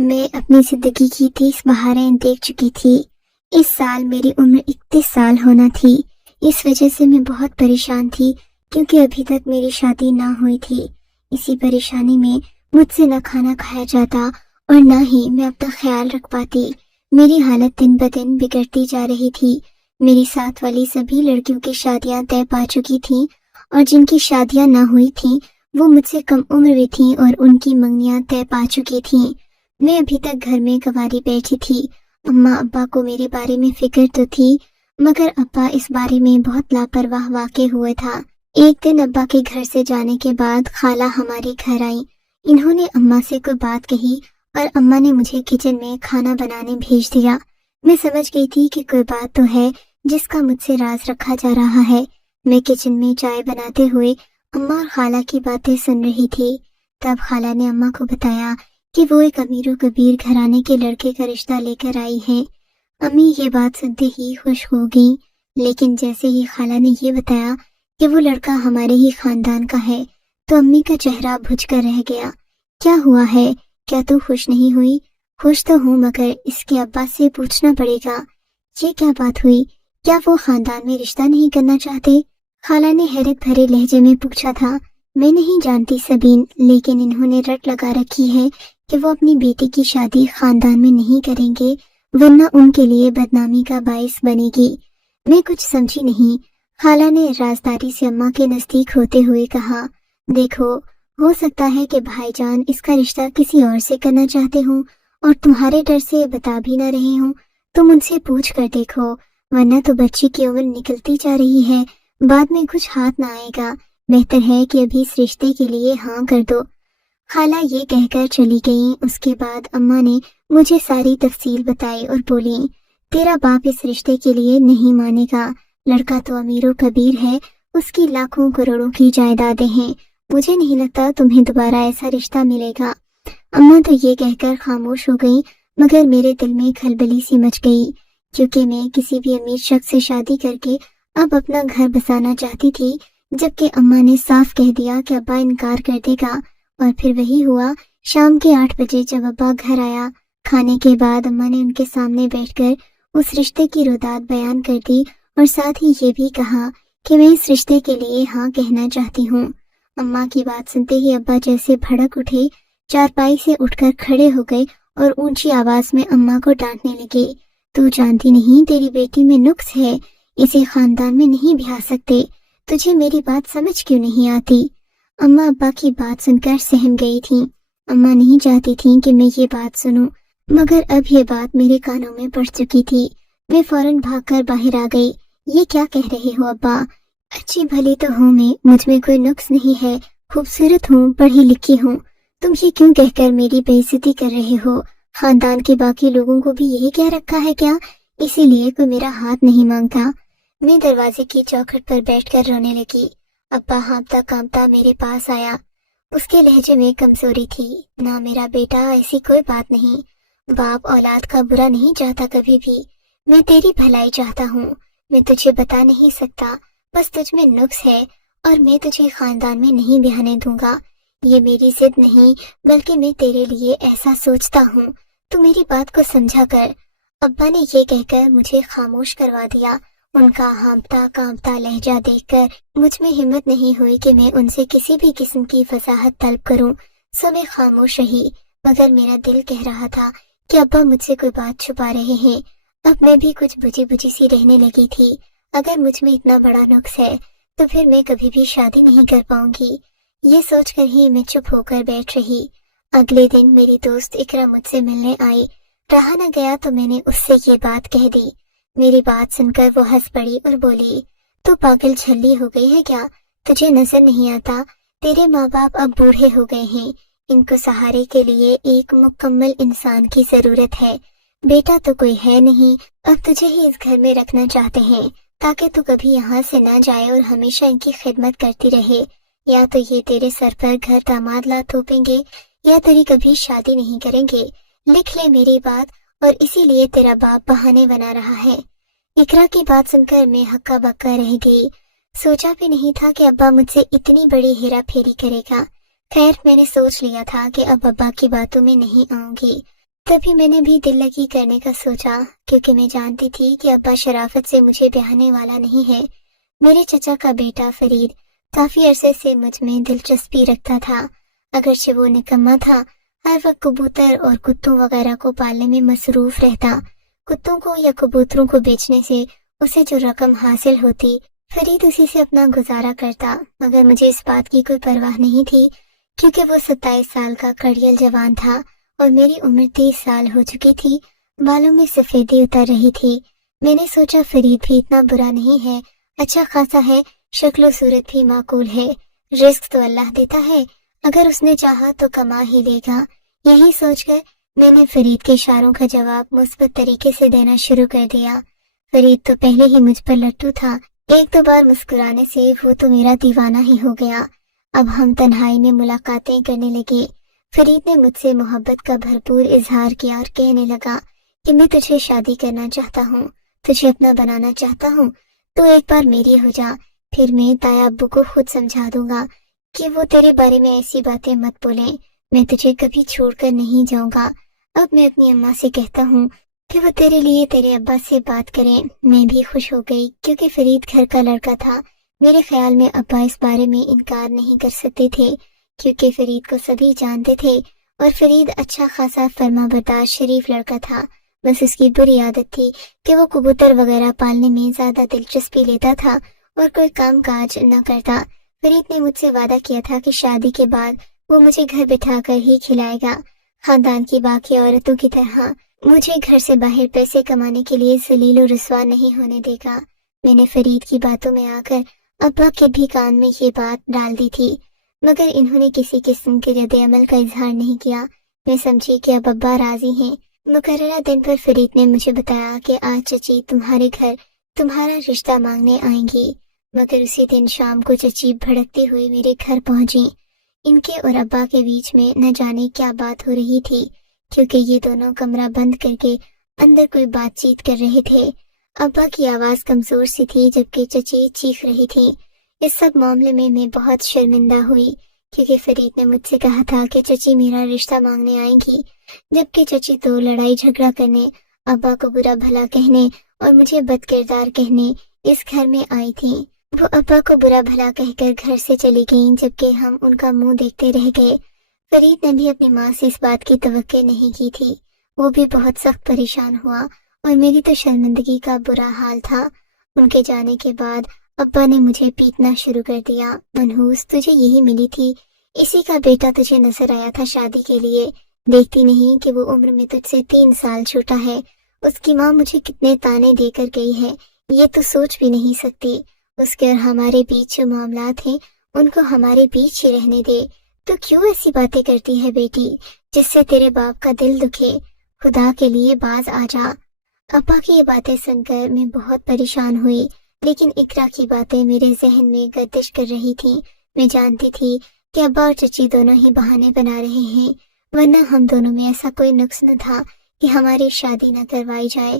میں اپنی زندگی کی 30 بہاریں دیکھ چکی تھی۔ اس سال میری عمر 31 سال ہونا تھی۔ اس وجہ سے میں بہت پریشان تھی کیونکہ ابھی تک میری شادی نہ ہوئی تھی۔ اسی پریشانی میں مجھ سے نہ کھانا کھایا جاتا اور نہ ہی میں اپنا خیال رکھ پاتی۔ میری حالت دن بدن بگڑتی جا رہی تھی۔ میری ساتھ والی سبھی لڑکیوں کی شادیاں طے پا چکی تھیں اور جن کی شادیاں نہ ہوئی تھیں وہ مجھ سے کم عمر بھی تھیں اور ان کی منگنیاں طے پا چکی تھیں۔ میں ابھی تک گھر میں کنواری بیٹھی تھی۔ اماں ابا کو میرے بارے میں فکر تو تھی مگر ابا اس بارے میں بہت لاپرواہ واقع ہوئے تھا۔ ایک دن ابا کے گھر سے جانے کے بعد خالہ ہمارے گھر آئیں۔ انہوں نے اماں سے کوئی بات کہی اور اماں نے مجھے کچن میں کھانا بنانے بھیج دیا۔ میں سمجھ گئی تھی کہ کوئی بات تو ہے جس کا مجھ سے راز رکھا جا رہا ہے۔ میں کچن میں چائے بناتے ہوئے اماں اور خالہ کی باتیں سن رہی تھی۔ تب خالہ نے اماں کو بتایا کہ وہ ایک امیر و کبیر گھرانے کے لڑکے کا رشتہ لے کر آئی ہیں۔ امی یہ بات سنتے ہی خوش ہو گئیں، لیکن جیسے ہی خالہ نے یہ بتایا کہ وہ لڑکا ہمارے ہی خاندان کا ہے تو امی کا چہرہ بھج کر رہ گیا۔ کیا ہوا ہے؟ کیا تو خوش نہیں ہوئی؟ خوش تو ہوں مگر اس کے ابا سے پوچھنا پڑے گا۔ یہ کیا بات ہوئی؟ کیا وہ خاندان میں رشتہ نہیں کرنا چاہتے؟ خالہ نے حیرت بھرے لہجے میں پوچھا تھا۔ میں نہیں جانتی سبین، لیکن انہوں نے رٹ لگا رکھی ہے کہ وہ اپنی بیٹی کی شادی خاندان میں نہیں کریں گے ورنہ ان کے لیے بدنامی کا باعث بنے گی۔ میں کچھ سمجھی نہیں۔ خالہ نے رازداری سے اماں کے نزدیک ہوتے ہوئے کہا، دیکھو ہو سکتا ہے کہ بھائی جان اس کا رشتہ کسی اور سے کرنا چاہتے ہوں اور تمہارے ڈر سے بتا بھی نہ رہے ہوں۔ تم ان سے پوچھ کر دیکھو، ورنہ تو بچی کی عمر نکلتی جا رہی ہے، بعد میں کچھ ہاتھ نہ آئے گا۔ بہتر ہے کہ ابھی اس رشتے کے لیے ہاں کر دو۔ خالہ یہ کہہ کر چلی گئیں۔ اس کے بعد اماں نے مجھے ساری تفصیل بتائی اور بولی، تیرا باپ اس رشتے کے لیے نہیں مانے گا۔ لڑکا تو امیر و کبیر ہے، اس کی لاکھوں کروڑوں کی جائیدادیں ہیں۔ مجھے نہیں لگتا تمہیں دوبارہ ایسا رشتہ ملے گا۔ اماں تو یہ کہہ کر خاموش ہو گئیں مگر میرے دل میں کھلبلی سی مچ گئی کیونکہ میں کسی بھی امیر شخص سے شادی کر کے اب اپنا گھر بسانا چاہتی تھی، جبکہ اماں نے صاف کہہ دیا کہ ابا انکار کر دے گا۔ اور پھر وہی ہوا۔ شام کے 8 بجے جب ابا گھر آیا، کھانے کے بعد اماں نے ان کے سامنے بیٹھ کر اس رشتے کی روداد بیان کر دی اور ساتھ ہی یہ بھی کہا کہ میں اس رشتے کے لیے ہاں کہنا چاہتی ہوں۔ اماں کی بات سنتے ہی ابا جیسے بھڑک اٹھے، چارپائی سے اٹھ کر کھڑے ہو گئے اور اونچی آواز میں اماں کو ڈانٹنے لگے، تو جانتی نہیں تیری بیٹی میں نقص ہے، اسے خاندان میں نہیں بہا سکتے، تجھے میری بات سمجھ کیوں نہیں آتی؟ اماں ابا کی بات سن کر سہم گئی تھیں۔ اماں نہیں چاہتی تھیں کہ میں یہ بات سنوں مگر اب یہ بات میرے کانوں میں پڑ چکی تھی۔ میں فوراً بھاگ کر باہر آ گئی۔ یہ کیا کہہ رہے ہو ابا؟ اچھی بھلی تو ہوں میں، مجھ میں کوئی نقص نہیں ہے، خوبصورت ہوں، پڑھی لکھی ہوں، تم یہ کیوں کہہ کر میری بے عزتی کر رہے ہو؟ خاندان کے باقی لوگوں کو بھی یہی کہہ رکھا ہے کیا؟ اسی لیے کوئی میرا ہاتھ نہیں مانگتا۔ میں دروازے کی چوکھٹ پر بیٹھ کر رونے لگی۔ ابا ہانپتا کانپتا میرے پاس آیا۔ اس کے لہجے میں کمزوری تھی۔ نہ میرا بیٹا، ایسی کوئی بات نہیں، باپ اولاد کا برا نہیں چاہتا کبھی بھی، میں تیری بھلائی چاہتا ہوں۔ میں تجھے بتا نہیں سکتا، بس تجھ میں نقص ہے اور میں تجھے خاندان میں نہیں بہانے دوں گا۔ یہ میری ضد نہیں بلکہ میں تیرے لیے ایسا سوچتا ہوں، تو میری بات کو سمجھا کر۔ ابا نے یہ کہہ کر مجھے خاموش کروا دیا۔ ان کا ہانپتا کانپتا لہجہ دیکھ کر مجھ میں ہمت نہیں ہوئی کہ میں ان سے کسی بھی قسم کی وضاحت طلب کروں، سو میں خاموش رہی۔ مگر میرا دل کہہ رہا تھا کہ ابا مجھ سے کوئی بات چھپا رہے ہیں۔ اب میں بھی کچھ بجھی بجھی سی رہنے لگی تھی۔ اگر مجھ میں اتنا بڑا نقص ہے تو پھر میں کبھی بھی شادی نہیں کر پاؤں گی۔ یہ سوچ کر ہی میں چپ ہو کر بیٹھ رہی۔ اگلے دن میری دوست اقرا مجھ سے ملنے آئی۔ رہا نہ گیا تو میں نے اس سے یہ بات کہہ دی۔ میری بات سن کر وہ ہنس پڑی اور بولی، تو پاگل جھلی ہو گئی ہے کیا؟ تجھے نظر نہیں آتا تیرے ماں باپ اب بوڑھے ہو گئے ہیں، ان کو سہارے کے لیے ایک مکمل انسان کی ضرورت ہے۔ بیٹا تو کوئی ہے نہیں، اب تجھے ہی اس گھر میں رکھنا چاہتے ہیں تاکہ تو کبھی یہاں سے نہ جائے اور ہمیشہ ان کی خدمت کرتی رہے، یا تو یہ تیرے سر پر گھر داماد لا تھوپیں گے یا تیری کبھی شادی نہیں کریں گے۔ لکھ لے میری بات، اور اسی لیے تیرا باپ بہانے بنا رہا ہے۔ اقرا کی بات سن کر میں ہکا بکا رہ گئی۔ سوچا بھی نہیں تھا کہ ابا مجھ سے اتنی بڑی ہیرا پھیری کرے گا۔ خیر میں نے سوچ لیا تھا کہ اب ابا کی باتوں میں نہیں آؤں گی۔ تبھی میں نے بھی دل لگی کرنے کا سوچا، کیونکہ میں جانتی تھی کہ ابا شرافت سے مجھے بیاہنے والا نہیں ہے۔ میرے چچا کا بیٹا فرید کافی عرصے سے مجھ میں دلچسپی رکھتا تھا، اگرچہ وہ نکما تھا، ہر وقت کبوتر اور کتوں وغیرہ کو پالنے میں مصروف رہتا۔ کتوں کو یا کبوتروں کو بیچنے سے اسے جو رقم حاصل ہوتی، فرید اسی سے اپنا گزارا کرتا، مگر مجھے اس بات کی کوئی پرواہ نہیں تھی، کیونکہ وہ 27 سال کا کڑیل جوان تھا اور میری عمر 30 سال ہو چکی تھی۔ بالوں میں سفیدی اتر رہی تھی۔ میں نے سوچا فرید بھی اتنا برا نہیں ہے، اچھا خاصا ہے، شکل و صورت بھی معقول ہے، رزق تو اللہ دیتا ہے، اگر اس نے چاہا تو کما ہی لے گا۔ یہی سوچ کر میں نے فرید کے اشاروں کا جواب مثبت طریقے سے دینا شروع کر دیا۔ فرید تو پہلے ہی مجھ پر لٹو تھا، ایک دو بار مسکرانے سے وہ تو میرا دیوانہ ہی ہو گیا۔ اب ہم تنہائی میں ملاقاتیں کرنے لگے۔ فرید نے مجھ سے محبت کا بھرپور اظہار کیا اور کہنے لگا کہ میں تجھے شادی کرنا چاہتا ہوں، تجھے اپنا بنانا چاہتا ہوں، تو ایک بار میری ہو جا، پھر میں تایا ابو کو خود سمجھا دوں گا کہ وہ تیرے بارے میں ایسی باتیں مت بولیں، میں تجھے کبھی چھوڑ کر نہیں جاؤں گا۔ اب میں اپنی اماں سے کہتا ہوں کہ وہ تیرے لیے تیرے ابا سے بات کریں۔ میں بھی خوش ہو گئی، کیونکہ فرید گھر کا لڑکا تھا۔ میرے خیال میں ابا اس بارے میں انکار نہیں کر سکتے تھے، کیونکہ فرید کو سبھی جانتے تھے، اور فرید اچھا خاصا فرما بردار شریف لڑکا تھا۔ بس اس کی بری عادت تھی کہ وہ کبوتر وغیرہ پالنے میں زیادہ دلچسپی لیتا تھا اور کوئی کام کاج نہ کرتا۔ فرید نے مجھ سے وعدہ کیا تھا کہ شادی کے بعد وہ مجھے گھر بٹھا کر ہی کھلائے گا، خاندان کی باقی عورتوں کی طرح مجھے گھر سے باہر پیسے کمانے کے لیے ذلیل و رسوا نہیں ہونے دے گا۔ میں نے فرید کی باتوں میں آ کر ابا کے بھی کان میں یہ بات ڈال دی تھی، مگر انہوں نے کسی قسم کے رد عمل کا اظہار نہیں کیا۔ میں سمجھی کہ اب ابا راضی ہیں۔ مقررہ دن پر فرید نے مجھے بتایا کہ آج چچی تمہارے گھر تمہارا رشتہ مانگنے آئیں گی، مگر اسی دن شام کو چچی بھڑکتی ہوئی میرے گھر پہنچی۔ ان کے اور ابا کے بیچ میں نہ جانے کیا بات ہو رہی تھی، کیونکہ یہ دونوں کمرہ بند کر کے اندر کوئی بات چیت کر رہے تھے۔ ابا کی آواز کمزور سی تھی، جبکہ چچی چیخ رہی تھی۔ اس سب معاملے میں بہت شرمندہ ہوئی، کیونکہ فرید نے مجھ سے کہا تھا کہ چچی میرا رشتہ مانگنے آئیں گی، جبکہ چچی تو لڑائی جھگڑا کرنے، ابا کو برا بھلا کہنے اور مجھے بد کردار کہنے اس گھر میں آئی تھیں۔ وہ ابا کو برا بھلا کہہ کر گھر سے چلی گئیں، جبکہ ہم ان کا منہ دیکھتے رہ گئے۔ فرید نے بھی اپنی ماں سے اس بات کی توقع نہیں کی تھی، وہ بھی بہت سخت پریشان ہوا، اور میری تو شرمندگی کا برا حال تھا۔ ان کے جانے کے بعد ابا نے مجھے پیٹنا شروع کر دیا۔ منحوس، تجھے یہی ملی تھی، اسی کا بیٹا تجھے نظر آیا تھا شادی کے لیے، دیکھتی نہیں کہ وہ عمر میں تجھ سے 3 سال چھوٹا ہے۔ اس کی ماں مجھے کتنے تانے دے کر گئی ہے، یہ تو سوچ بھی نہیں سکتی۔ اس کے اور ہمارے بیچ جو معاملات ہیں ان کو ہمارے بیچ ہی رہنے دے۔ تو کیوں ایسی باتیں کرتی ہے بیٹی، جس سے تیرے باپ کا دل دکھے؟ خدا کے لیے باز آ جا۔ ابا کی یہ باتیں سن کر میں بہت پریشان ہوئی، لیکن اقرا کی باتیں میرے ذہن میں گردش کر رہی تھیں۔ میں جانتی تھی کہ ابا اور چچی دونوں ہی بہانے بنا رہے ہیں، ورنہ ہم دونوں میں ایسا کوئی نقص نہ تھا کہ ہماری شادی نہ کروائی جائے۔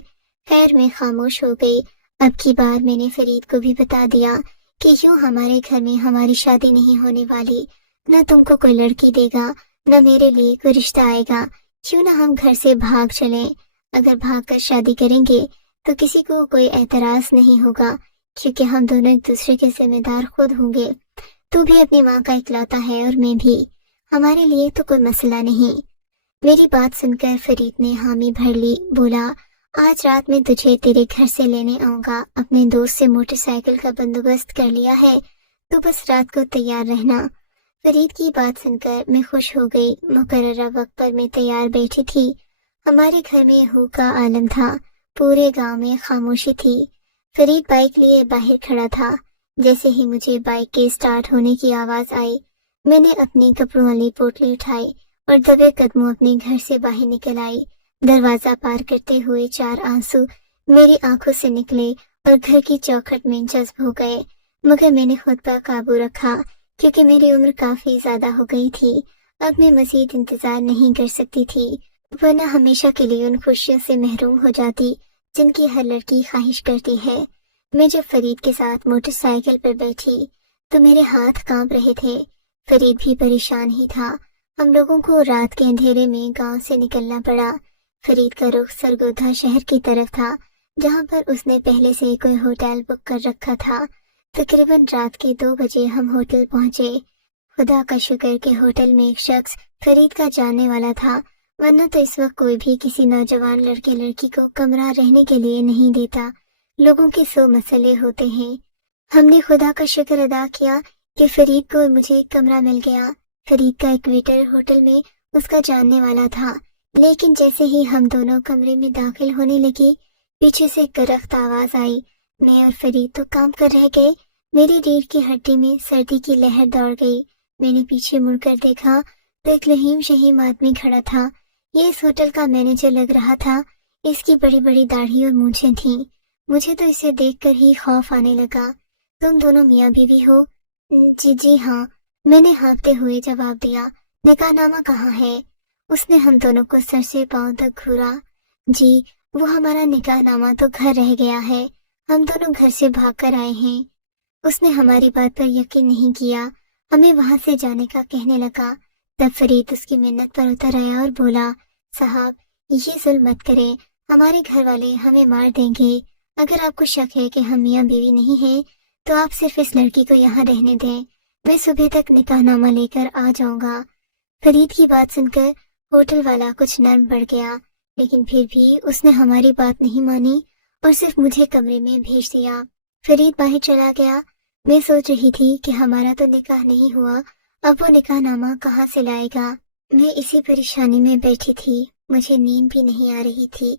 خیر، میں خاموش ہو گئی۔ اب کی بار میں نے فرید کو بھی بتا دیا کہ یوں ہمارے گھر میں ہماری شادی نہیں ہونے والی، نہ تم کو کوئی لڑکی دے گا، نہ میرے لیے کوئی رشتہ آئے گا۔ کیوں نہ ہم گھر سے بھاگ چلیں؟ اگر بھاگ کر شادی کریں گے تو کسی کو کوئی اعتراض نہیں ہوگا، کیونکہ ہم دونوں ایک دوسرے کے ذمہ دار خود ہوں گے۔ تو بھی اپنی ماں کا اکلوتا ہے اور میں بھی، ہمارے لیے تو کوئی مسئلہ نہیں۔ میری بات سن کر فرید نے حامی بھر لی، بولا آج رات میں تجھے تیرے گھر سے لینے آؤں گا، اپنے دوست سے موٹر سائیکل کا بندوبست کر لیا ہے، تو بس رات کو تیار رہنا۔ فرید کی بات سن کر میں خوش ہو گئی۔ مقررہ وقت پر میں تیار بیٹھی تھی۔ ہمارے گھر میں ہو کا عالم تھا، پورے گاؤں میں خاموشی تھی۔ فرید بائک لیے باہر کھڑا تھا۔ جیسے ہی مجھے بائک کے سٹارٹ ہونے کی آواز آئی، میں نے اپنی کپڑوں والی پوٹلی اٹھائی اور دبے قدموں اپنے گھر سے باہر نکل آئی۔ دروازہ پار کرتے ہوئے 4 آنسو میری آنکھوں سے نکلے اور گھر کی چوکھٹ میں جذب ہو گئے، مگر میں نے خود پر قابو رکھا، کیونکہ میری عمر کافی زیادہ ہو گئی تھی۔ اب میں مزید انتظار نہیں کر سکتی تھی، ورنہ ہمیشہ کے لیے ان خوشیوں سے محروم ہو جاتی جن کی ہر لڑکی خواہش کرتی ہے۔ میں جب فرید کے ساتھ موٹر سائیکل پر بیٹھی تو میرے ہاتھ کانپ رہے تھے۔ فرید بھی پریشان ہی تھا۔ ہم لوگوں کو رات کے اندھیرے میں گاؤں سے نکلنا پڑا۔ فرید کا رخ سرگودا شہر کی طرف تھا، جہاں پر اس نے پہلے سے کوئی ہوٹل بک کر رکھا تھا۔ تقریباً رات کے 2 بجے ہم ہوٹل پہنچے۔ خدا کا شکر کہ ہوٹل میں ایک شخص فرید کا جاننے والا تھا، ورنہ تو اس وقت کوئی بھی کسی نوجوان لڑکے لڑکی کو کمرہ رہنے کے لیے نہیں دیتا۔ لوگوں کے 100 مسئلے ہوتے ہیں۔ ہم نے خدا کا شکر ادا کیا کہ فرید کو مجھے ایک کمرہ مل گیا۔ فرید کا ایک ویٹر ہوٹل میں اس کا جاننے والا تھا، لیکن جیسے ہی ہم دونوں کمرے میں داخل ہونے لگے، پیچھے سے کرخت آواز آئی۔ میں اور فرید تو کام کر رہ گئے۔ میری ریڑھ کی ہڈی میں سردی کی لہر دوڑ گئی۔ میں نے پیچھے مڑ کر دیکھا تو ایک لہیم شہیم آدمی کھڑا تھا۔ یہ اس ہوٹل کا مینیجر لگ رہا تھا۔ اس کی بڑی بڑی داڑھی اور مونچھیں تھیں۔ مجھے تو اسے دیکھ کر ہی خوف آنے لگا۔ تم دونوں میاں بیوی ہو؟ جی ہاں، میں نے ہانپتے ہوئے جواب دیا۔ نکاح نامہ کہاں ہے؟ اس نے ہم دونوں کو سر سے پاؤں تک گھورا۔ جی، وہ ہمارا نکاح نامہ تو گھر رہ گیا ہے، ہم دونوں گھر سے بھاگ کر آئے ہیں۔ اس نے ہماری بات پر یقین نہیں کیا، ہمیں وہاں سے جانے کا کہنے لگا۔ تب فرید اس کی منت پر اتر آیا اور بولا، صاحب یہ ظلم مت کریں، ہمارے گھر والے ہمیں مار دیں گے۔ اگر آپ کو شک ہے کہ ہم میاں بیوی نہیں ہیں تو آپ صرف اس لڑکی کو یہاں رہنے دیں، میں صبح تک نکاح نامہ لے کر آ جاؤں گا۔ فرید کی بات سن کر ہوٹل والا کچھ نرم پڑ گیا، لیکن پھر بھی اس نے ہماری بات نہیں مانی اور صرف مجھے کمرے میں بھیج دیا۔ فرید باہر چلا گیا۔ میں سوچ رہی تھی کہ ہمارا تو نکاح نہیں ہوا، اب وہ نکاح نامہ کہاں سے لائے گا۔ میں اسی پریشانی میں بیٹھی تھی، مجھے نیند بھی نہیں آ رہی تھی،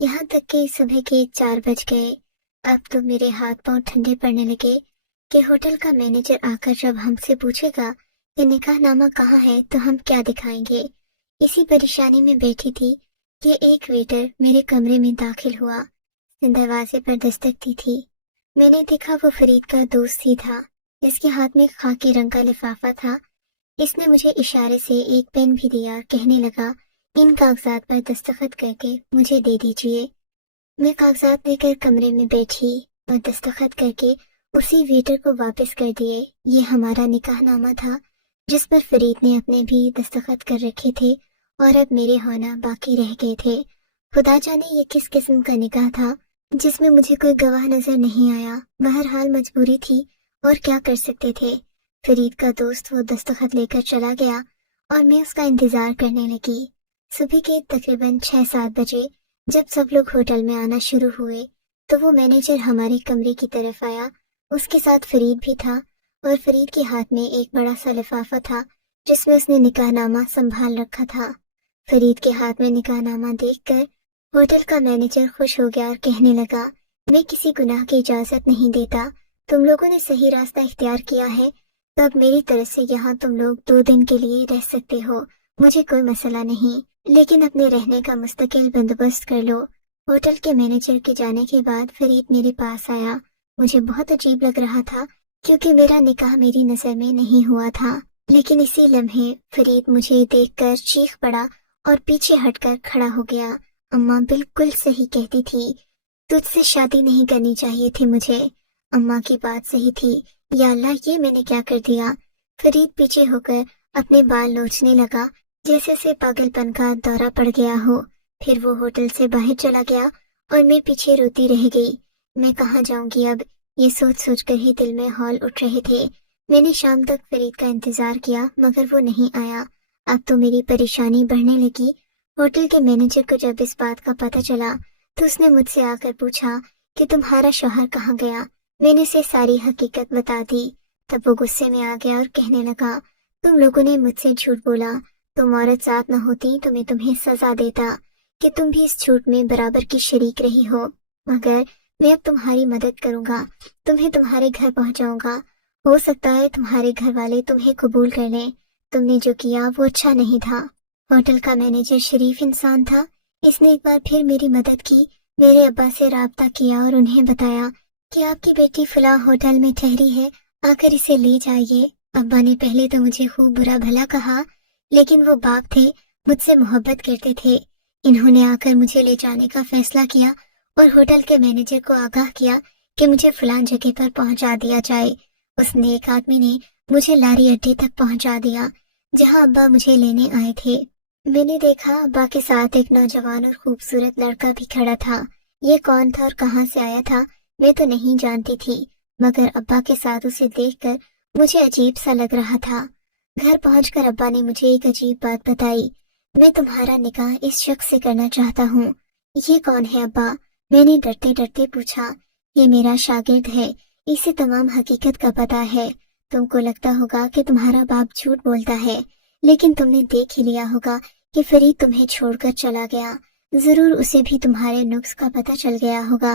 یہاں تک کہ صبح کے 4 بج گئے۔ اب تو میرے ہاتھ پاؤں ٹھنڈے پڑنے لگے کہ ہوٹل کا مینیجر آ کر جب ہم سے پوچھے گا کہ نکاح نامہ کہاں ہے تو ہم کیا دکھائیں گے۔ اسی پریشانی میں بیٹھی تھی کہ ایک ویٹر میرے کمرے میں داخل ہوا۔ دروازے پر دستک دی تھی۔ میں نے دیکھا وہ فرید کا دوست ہی تھا۔ اس کے ہاتھ میں خاکی رنگ کا لفافہ تھا۔ اس نے مجھے اشارے سے ایک پین بھی دیا، کہنے لگا، ان کاغذات پر دستخط کر کے مجھے دے دیجئے۔ میں کاغذات لے کر کمرے میں بیٹھی اور دستخط کر کے اسی ویٹر کو واپس کر دیے۔ یہ ہمارا نکاح نامہ تھا جس پر فرید نے اپنے بھی دستخط کر رکھے تھے اور اب میرے ہونا باقی رہ گئے تھے۔ خدا جانے یہ کس قسم کا نکاح تھا جس میں مجھے کوئی گواہ نظر نہیں آیا۔ بہرحال مجبوری تھی اور کیا کر سکتے تھے۔ فرید کا دوست وہ دستخط لے کر چلا گیا اور میں اس کا انتظار کرنے لگی۔ صبح کے تقریباً 6-7 بجے جب سب لوگ ہوٹل میں آنا شروع ہوئے تو وہ مینیجر ہمارے کمرے کی طرف آیا۔ اس کے ساتھ فرید بھی تھا اور فرید کے ہاتھ میں ایک بڑا سا لفافہ تھا جس میں اس نے نکاح نامہ سنبھال رکھا تھا۔ فرید کے ہاتھ میں نکاح نامہ دیکھ کر ہوٹل کا مینیجر خوش ہو گیا اور کہنے لگا، میں کسی گناہ کی اجازت نہیں دیتا، تم لوگوں نے صحیح راستہ اختیار کیا ہے، تو اب میری طرف سے یہاں تم لوگ 2 دن کے لیے رہ سکتے ہو، مجھے کوئی مسئلہ نہیں، لیکن اپنے رہنے کا مستقل بندوبست کر لو۔ ہوٹل کے مینیجر کے جانے کے بعد فرید میرے پاس آیا۔ مجھے بہت عجیب لگ رہا تھا کیونکہ میرا نکاح میری نظر میں نہیں ہوا تھا، لیکن اسی لمحے فرید مجھے دیکھ کر چیخ پڑا اور پیچھے ہٹ کر کھڑا ہو گیا۔ اماں بالکل صحیح کہتی تھی، تجھ سے شادی نہیں کرنی چاہیے تھی مجھے۔ اماں کی بات صحیح تھی، یا اللہ یہ میں نے کیا کر دیا۔ فرید پیچھے ہو کر اپنے بال نوچنے لگا جیسے اسے پاگل پن کا دورہ پڑ گیا ہو۔ پھر وہ ہوٹل سے باہر چلا گیا اور میں پیچھے روتی رہ گئی۔ میں کہاں جاؤں گی اب، یہ سوچ سوچ کر ہی دل میں ہول اٹھ رہے تھے۔ میں نے شام تک فرید کا انتظار کیا مگر وہ نہیں آیا۔ اب تو میری پریشانی بڑھنے لگی۔ ہوٹل کے مینیجر کو جب اس بات کا پتہ چلا تو اس نے مجھ سے آ کر پوچھا کہ تمہارا شوہر کہاں گیا۔ میں نے اسے ساری حقیقت بتا دی۔ تب وہ غصے میں آ گیا اور کہنے لگا، تم لوگوں نے مجھ سے جھوٹ بولا، تم عورت ساتھ نہ ہوتی تو میں تمہیں سزا دیتا کہ تم بھی اس جھوٹ میں برابر کی شریک رہی ہو، مگر میں اب تمہاری مدد کروں گا، تمہیں تمہارے گھر پہنچاؤں گا، ہو سکتا ہے تمہارے گھر والے تمہیں قبول کر لیں، تم نے جو کیا وہ اچھا نہیں تھا۔ ہوٹل کا مینیجر شریف انسان تھا، اس نے ایک بار پھر میری مدد کی، میرے ابا سے رابطہ کیا اور انہیں بتایا کہ آپ کی بیٹی فلاں ہوٹل میں ٹھہری ہے، آ کر اسے لے جائیے۔ ابا نے پہلے تو مجھے خوب برا بھلا کہا، لیکن وہ باپ تھے، مجھ سے محبت کرتے تھے، انہوں نے آ کر مجھے لے جانے کا فیصلہ کیا اور ہوٹل کے مینیجر کو آگاہ کیا کہ مجھے فلاں جگہ پر پہنچا دیا جائے۔ اس نیک آدمی نے مجھے لاری اڈے تک پہنچا دیا جہاں ابا مجھے لینے آئے تھے۔ میں نے دیکھا ابا کے ساتھ ایک نوجوان اور خوبصورت لڑکا بھی کھڑا تھا۔ یہ کون تھا اور کہاں سے آیا تھا میں تو نہیں جانتی تھی، مگر ابا کے ساتھ اسے دیکھ کر مجھے عجیب سا لگ رہا تھا۔ گھر پہنچ کر ابا نے مجھے ایک عجیب بات بتائی۔ میں تمہارا نکاح اس شخص سے کرنا چاہتا ہوں۔ یہ کون ہے ابا؟ میں نے ڈرتے ڈرتے پوچھا۔ یہ میرا شاگرد ہے، اسے تمام حقیقت کا پتہ ہے۔ تم کو لگتا ہوگا کہ تمہارا باپ جھوٹ بولتا ہے، لیکن تم نے دیکھ ہی لیا ہوگا کہ فرید تمہیں چھوڑ کر چلا گیا۔ ضرور اسے بھی تمہارے نقص کا پتہ چل گیا ہوگا۔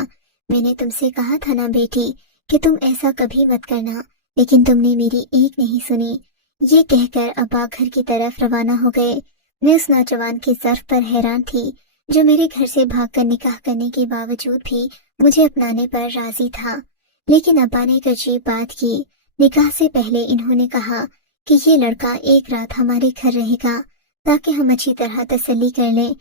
میں نے تم سے کہا تھا نا بیٹی کہ تم ایسا کبھی مت کرنا، لیکن تم نے میری ایک نہیں سنی۔ یہ کہہ کر ابا گھر کی طرف روانہ ہو گئے۔ میں اس نوجوان کے ظرف پر حیران تھی جو میرے گھر سے بھاگ کر نکاح کرنے کے باوجود بھی مجھے اپنانے پر راضی تھا۔ لیکن ابا نے ایک عجیب بات کی۔ نکاح سے پہلے انہوں نے کہا کہ یہ لڑکا ایک رات ہمارے گھر رہے گا تاکہ ہم اچھی طرح تسلی کر لیں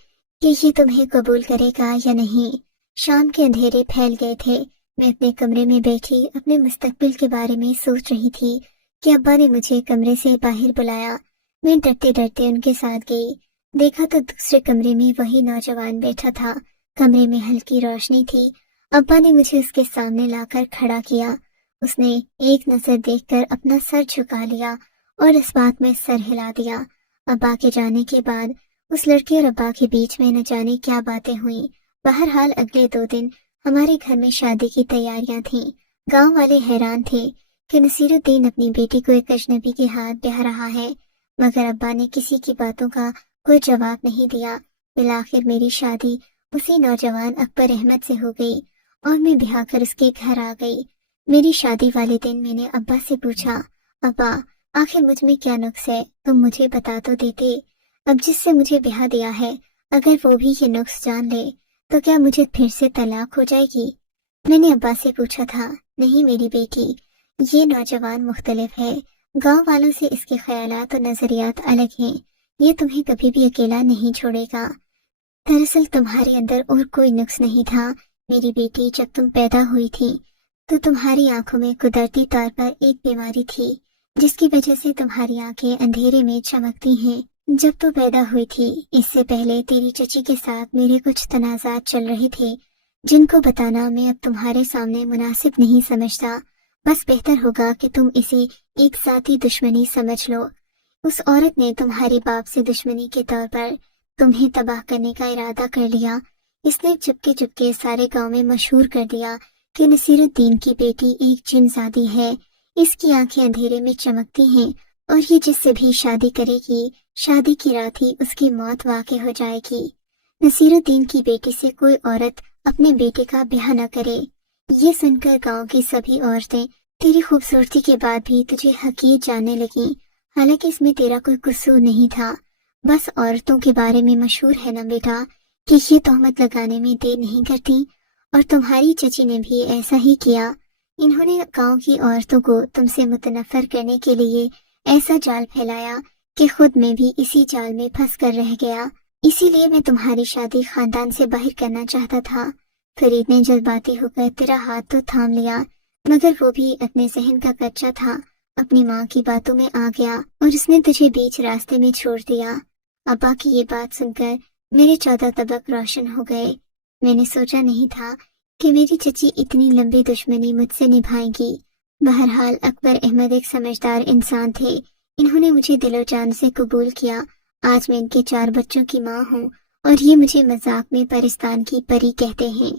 کہ یہ تمہیں قبول کرے گا یا نہیں۔ شام کے اندھیرے پھیل گئے تھے۔ میں اپنے کمرے میں بیٹھی اپنے مستقبل کے بارے میں سوچ رہی تھی کہ ابا نے مجھے کمرے سے باہر بلایا۔ میں ڈرتے ڈرتے ان کے ساتھ گئی۔ دیکھا تو دوسرے کمرے میں وہی نوجوان بیٹھا تھا۔ کمرے میں ہلکی روشنی تھی۔ ابا نے مجھے اس کے سامنے لا کر کھڑا کیا۔ اس نے ایک نظر دیکھ کر اپنا سر جھکا لیا اور اس بات میں سر ہلا دیا۔ ابا کے جانے کے بعد اس لڑکے اور ابا کے بیچ میں نہ جانے کیا باتیں ہوئیں۔ بہرحال اگلے 2 دن ہمارے گھر میں شادی کی تیاریاں تھیں۔ گاؤں والے حیران تھے کہ نصیر الدین اپنی بیٹی کو ایک اجنبی کے ہاتھ بیاہ رہا ہے، مگر ابا نے کسی کی باتوں کا کوئی جواب نہیں دیا۔ بالآخر میری شادی اسی نوجوان اکبر احمد سے ہو گئی اور میں بیاہ کر اس کے گھر آ گئی۔ میری شادی والے دن میں نے ابا سے پوچھا، ابا آخر مجھ میں کیا نقص ہے؟ تم مجھے بتا تو دیتے۔ اب جس سے مجھے بیاہ دیا ہے اگر وہ بھی یہ نقص جان لے تو کیا مجھے پھر سے طلاق ہو جائے گی؟ میں نے ابا سے پوچھا تھا۔ نہیں میری بیٹی، یہ نوجوان مختلف ہے۔ گاؤں والوں سے اس کے خیالات اور نظریات الگ ہیں۔ یہ تمہیں کبھی بھی اکیلا نہیں چھوڑے گا۔ دراصل تمہارے اندر اور کوئی نقص نہیں تھا میری بیٹی۔ جب تم پیدا ہوئی تھی تو تمہاری آنکھوں میں قدرتی طور پر ایک بیماری تھی جس کی وجہ سے تمہاری آنکھیں اندھیرے میں چمکتی ہیں۔ جب تو پیدا ہوئی تھی اس سے پہلے تیری چچی کے ساتھ میرے کچھ تنازعات چل رہے تھے جن کو بتانا میں اب تمہارے سامنے مناسب نہیں سمجھتا۔ بس بہتر ہوگا کہ تم اسے ایک ذاتی دشمنی سمجھ لو۔ اس عورت نے تمہارے باپ سے دشمنی کے طور پر تمہیں تباہ کرنے کا ارادہ کر لیا۔ اس نے چپکے چپکے سارے گاؤں میں مشہور کر دیا کہ نصیر الدین کی بیٹی ایک جن زادی ہے۔ اس کی آنکھیں اندھیرے میں چمکتی ہیں اور یہ جس سے بھی شادی کرے گی شادی کی رات ہی اس کی موت واقع ہو جائے گی۔ نصیر الدین کی بیٹی سے کوئی عورت اپنے بیٹے کا بیاہ نہ کرے۔ یہ سن کر گاؤں کی سبھی عورتیں تیری خوبصورتی کے بعد بھی تجھے حقیر جاننے لگیں، حالانکہ اس میں تیرا کوئی قصور نہیں تھا۔ بس عورتوں کے بارے میں مشہور ہے نا بیٹا کہ یہ تہمت لگانے میں دیر نہیں کرتی، اور تمہاری چچی نے بھی ایسا ہی کیا۔ انہوں نے گاؤں کی عورتوں کو تم سے متنفر کرنے کے لیے ایسا جال پھیلایا کہ خود میں بھی اسی جال میں پھنس کر رہ گیا۔ اسی لیے میں تمہاری شادی خاندان سے باہر کرنا چاہتا تھا۔ فرید نے جذباتی ہو کر تیرا ہاتھ تو تھام لیا، مگر وہ بھی اپنے ذہن کا کچا تھا، اپنی ماں کی باتوں میں آ گیا اور اس نے تجھے بیچ راستے میں چھوڑ دیا۔ ابا کی یہ بات سن کر میرے 14 طبق روشن ہو گئے۔ میں نے سوچا نہیں تھا کہ میری چچی اتنی لمبی دشمنی مجھ سے نبھائیں گی۔ بہرحال اکبر احمد ایک سمجھدار انسان تھے۔ انہوں نے مجھے دل و جان سے قبول کیا۔ آج میں ان کے 4 بچوں کی ماں ہوں اور یہ مجھے مذاق میں پرستان کی پری کہتے ہیں۔